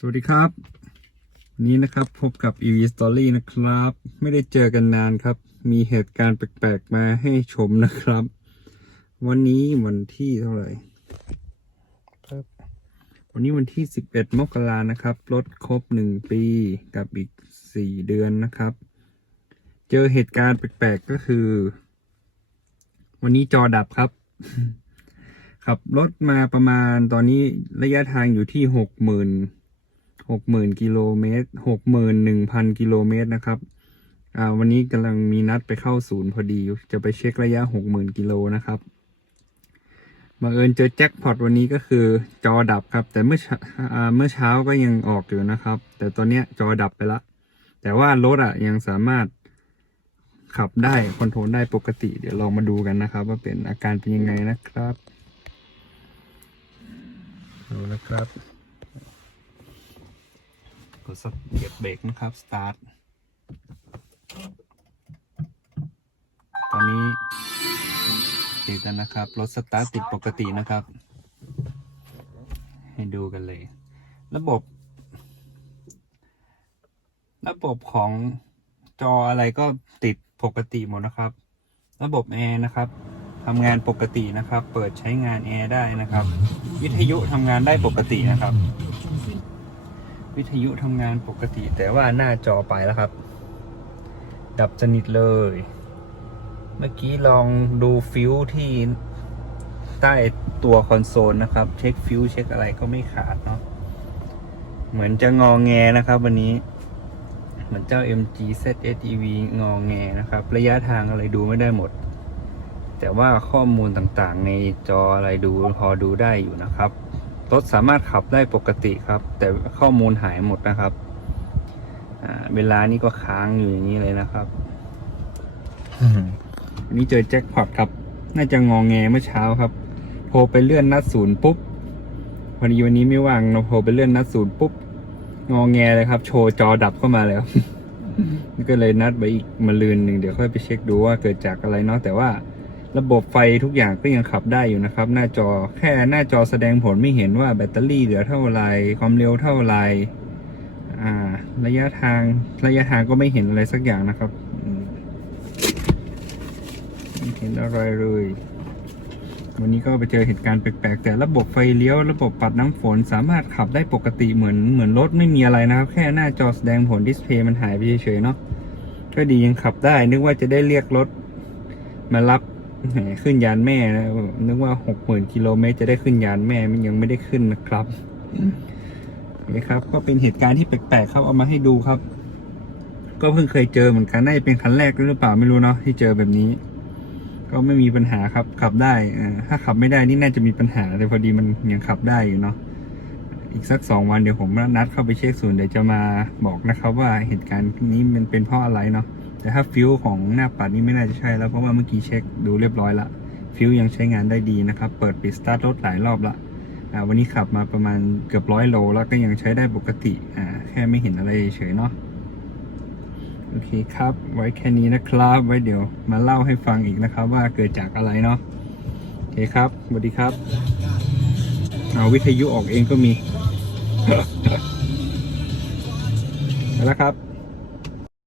สวัสดีครับวันนี้นะครับพบกับ EV Story นะครับ ไม่ได้เจอกันนานครับ มีเหตุการณ์แปลกๆมาให้ชมนะครับ วันนี้วันที่เท่าไหร่ครับวันนี้วันที่ 11 มกรานะครับรถครบ 1 ปีกับอีก 4 เดือนนะครับ เจอเหตุการณ์แปลกๆก็คือ วันนี้จอดับครับขับรถมาประมาณตอนนี้ระยะทางอยู่ที่หกหมื่น หกหมื่นกิโลเมตรหกหมื่นหนึ่งพันกิโลเมตรนะครับอ่าวันนี้กำลังมีนัดไปเข้าศูนย์พอดี จะไปเช็คระยะหกหมื่นกิโลนะครับบังเอิญเจอแจ็คพอตวันนี้ก็คือจอดับครับ แต่เมื่อเมื่อเช้าก็ยังออกอยู่นะครับ แต่ตอนนี้จอดับไปละ แต่ว่ารถอะยังสามารถขับได้คอนโทรลได้ปกติ เดี๋ยวลองมาดูกันนะครับ ว่าเป็นอาการเป็นยังไงนะครับ ดูนะครับ กดสเหยียบเบรกนะครับสตาร์ทตอนนี้ติดแล้วนะครับ รถสตาร์ทติดปกตินะครับ ให้ดูกันเลย ระบบ ระบบของจออะไรก็ติดปกติหมดนะครับ ระบบแอร์นะครับทำงานปกตินะครับ เปิดใช้งานแอร์ได้นะครับ วิทยุทำงานได้ปกตินะครับ วิทยุทำงานปกติ แต่ว่าหน้าจอไปแล้วครับ ดับสนิทเลย เมื่อกี้ลองดูฟิวที่ใต้ตัวคอนโซลนะครับ เช็คฟิวเช็คอะไรก็ไม่ขาดเนาะเหมือนจะงองแงนะครับวันนี้ เหมือนเจ้า MG ZSEV งองแงนะครับ ระยะทางอะไรดูไม่ได้หมด แต่ว่าข้อมูลต่างๆ ในจออะไรดูพอดูได้อยู่นะครับ รถสามารถขับได้ปกติครับ แต่ข้อมูลหายหมดนะครับอ่าเวลานี้ก็ค้างอยู่อย่างนี้เลยนะครับวันนี้เจอแจ็คพอตครับ น่าจะงองแงเมื่อเช้าครับ โทรไปเลื่อนนัดศูนย์ปุ๊บพอดีวันนี้ไม่ว่างเราโทรไปเลื่อนนัดศูนย์ปุ๊บงองแงเลยครับ โชว์จอดับเข้ามาแล้วก็เลยนัดไปอีกมาลืนหนึ่งเดี๋ยวค่อยไปเช็คดูว่าเกิดจากอะไรเนาะแต่ว่า ระบบไฟทุกอย่างก็ยังขับได้อยู่นะครับ หน้าจอแค่หน้าจอแสดงผลไม่เห็นว่าแบตเตอรี่เหลือเท่าไรความเร็วเท่าไรระยะทางระยะทางก็ไม่เห็นอะไรสักอย่างนะครับไม่เห็นอะไรเลย วันนี้ก็ไปเจอเหตุการณ์แปลกๆ แต่ระบบไฟเลี้ยวระบบปัดน้ำฝนสามารถขับได้ปกติเหมือนเหมือนรถไม่มีอะไรนะครับ แค่หน้าจอแสดงผลดิสเพย์มันหายไปเฉยๆเนาะก็ดียังขับได้นึกว่าจะได้เรียกรถมารับ ขึ้นยานแม่นะนึกว่าหกหมื่นกิโลเมตรจะได้ขึ้นยานแม่มันยังไม่ได้ขึ้นนะครับนี่ครับ ก็เป็นเหตุการณ์ที่แปลกๆครับเอามาให้ดูครับ ก็เพิ่งเคยเจอเหมือนกันน่าจะเป็นคันแรกหรือเปล่าไม่รู้เนาะที่เจอแบบนี้ ก็ไม่มีปัญหาครับขับได้อ่าถ้าขับไม่ได้นี่น่าจะมีปัญหาแต่พอดีมันยังขับได้อยู่เนาะอีกสักสองวันเดี๋ยวผมนัดเข้าไปเช็คศูนย์เดี๋ยวจะมาบอกนะครับ ว่าเหตุการณ์นี้มันเป็นเพราะอะไรเนาะ แต่ถ้าฟิวของหน้าปัดนี่ไม่น่าจะใช่แล้วเพราะว่าเมื่อกี้เช็คดูเรียบร้อยละฟิวยังใช้งานได้ดีนะครับ เปิดปิดสตาร์ทรถหลายรอบละวันนี้ขับมาประมาณเกือบร้อยโลแล้วก็ยังใช้ได้ปกติแค่ไม่เห็นอะไรเฉยเนาะโอเคครับ ไว้แค่นี้นะครับ ไว้เดี๋ยวมาเล่าให้ฟังอีกนะครับ ว่าเกิดจากอะไรเนาะโอเคครับสวัสดีครับเอาวิทยุออกเองก็มีแล้วครับ